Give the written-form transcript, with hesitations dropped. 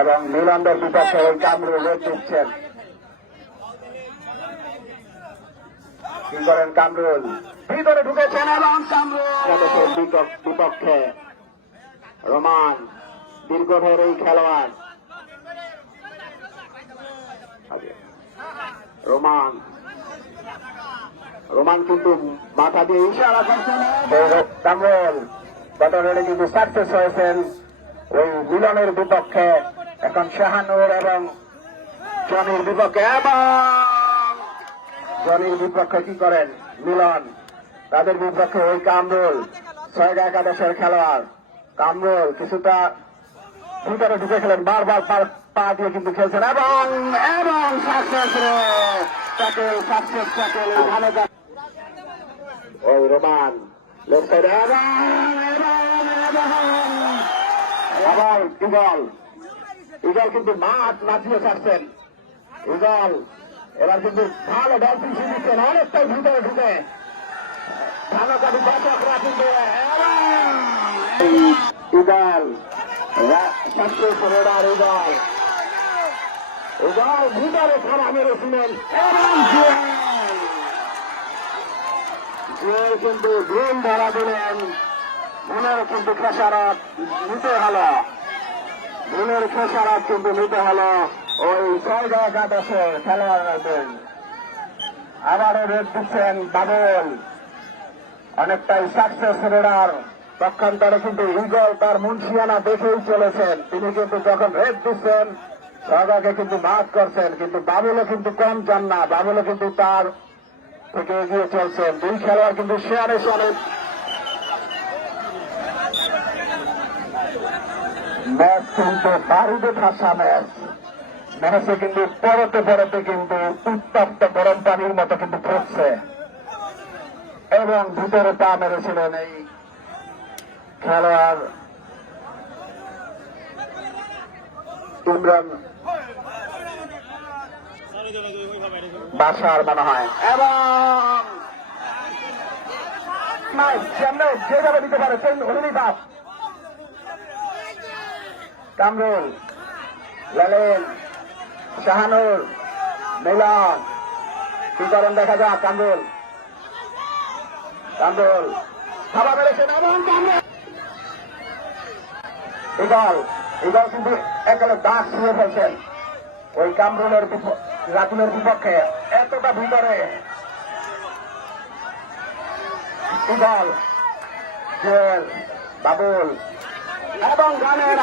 এবং মিলনদের বিপক্ষে ওই কামরুল রেড দিচ্ছেন। কি করেন কামরুল? ভিতরে ঢুকেছেন এবং কামরুল বিপক্ষে রোমান দীর্ঘদের এই খেলোয়াড় রোমান রোমান কিন্তু মাথা দিয়ে ইশারা করছেন। কামরুল গত রেডে কিন্তু সাকসেস হয়েছেন ওই মিলনের বিপক্ষে। এখন শাহানুর এবং জনির বিপক্ষে, এবং জনির বিপক্ষে কি করেন মিলন, তাদের বিপক্ষে ওই কামরুল 6 একাদশের খেলোয়াড়। কামরুল কিছুটা ভিতরে ঢুকে খেলেন, বারবার পা দিয়ে কিন্তু খেলছেন এবং এবং সাকসেস ভালো। ওই রোমান লেফট সাইডে আবার ইগল কিন্তু মাঠ নাচিয়ে ছাড়ছেন। ইগল এবার কিন্তু ভালো বল পিছিয়ে দিচ্ছেন, অনেকটাই ভিতরে ঢুকে ভালো কাটি দর্শকরা কিন্তু ইগল ইগল ভিতরে খারাপ মেরেছিলেন এবং জুয়েল কিন্তু ড্রিম ধরা দিলেন। ভুলের কিন্তু খেসারত নিতে হলো, ভুলের খেসারত কিন্তু নিতে হলো ওই 6 একাদশের খেলোয়াড়দের। আবারও রেড দিচ্ছেন বাবুল, অনেকটাই সাকসেস রেডার। পক্ষান্তরে কিন্তু ইগল তার মুন্সিয়ানা দেখেই চলেছেন, তিনি কিন্তু যখন রেড দিচ্ছেন সবাইকে কিন্তু মাফ করছেন, কিন্তু বাবুলও কিন্তু কম যান না, বাবুলও কিন্তু তার থেকে এগিয়ে চলছেন। দুই খেলোয়াড় কিন্তু শেয়ারে ম্যাচ কিন্তু বারুদে ঠাসা ম্যাচে কিন্তু পরতে কিন্তু উত্তপ্ত গরম পানির মতো কিন্তু পড়ছে এবং ভিতরে পা মেরেছিলেন এই খেলোয়াড় ইমরান বাসার মনে হয়, এবং যেভাবে দিতে পারে হলুদি বাপ কামরুল, লালেন, শাহানুর, মিলন কি করেন দেখা যাক। কামরুল খাবার বেড়েছেন এবং ইগল কিন্তু একেবারে দাগ ছুঁয়ে ফেলছেন ওই কামরুলের রাতুলের বিপক্ষে। এতটা ভিতরে ইগল, জুয়েল, বাবুল এবং গানের